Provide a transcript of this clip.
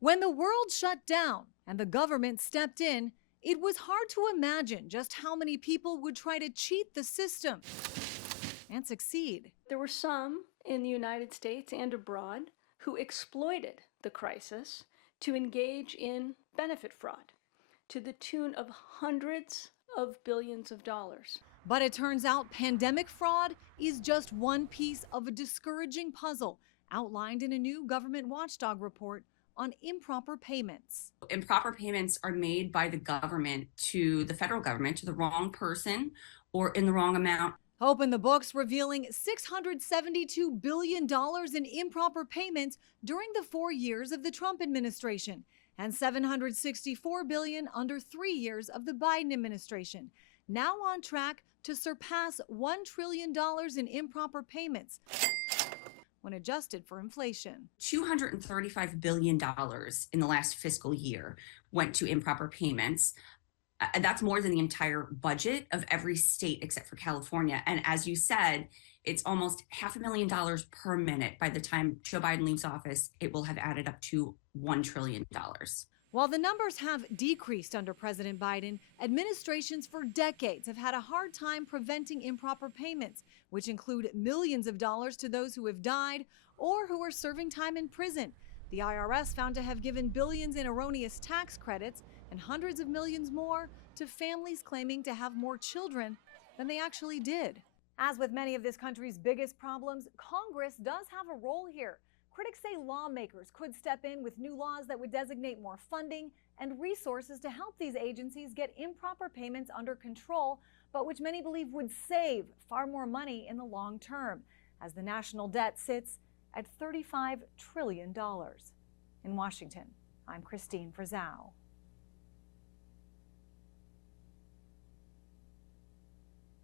When the world shut down and the government stepped in, it was hard to imagine just how many people would try to cheat the system and succeed. There were some in the United States and abroad who exploited the crisis to engage in benefit fraud to the tune of hundreds of billions of dollars. But it turns out pandemic fraud is just one piece of a discouraging puzzle outlined in a new government watchdog report on improper payments. Improper payments are made by the government to the federal government, to the wrong person or in the wrong amount. Open the books revealing $672 billion in improper payments during the 4 years of the Trump administration and $764 billion under 3 years of the Biden administration, now on track to surpass $1 trillion in improper payments when adjusted for inflation. $235 billion in the last fiscal year went to improper payments. That's more than the entire budget of every state except for California. And as you said, it's almost $500,000 per minute. By the time Joe Biden leaves office, it will have added up to $1 trillion. While the numbers have decreased under President Biden, administrations for decades have had a hard time preventing improper payments, which include millions of dollars to those who have died or who are serving time in prison. The IRS found to have given billions in erroneous tax credits and hundreds of millions more to families claiming to have more children than they actually did. As with many of this country's biggest problems, Congress does have a role here. Critics say lawmakers could step in with new laws that would designate more funding and resources to help these agencies get improper payments under control, but which many believe would save far more money in the long term, as the national debt sits at $35 trillion. In Washington, I'm Christine Frizzau.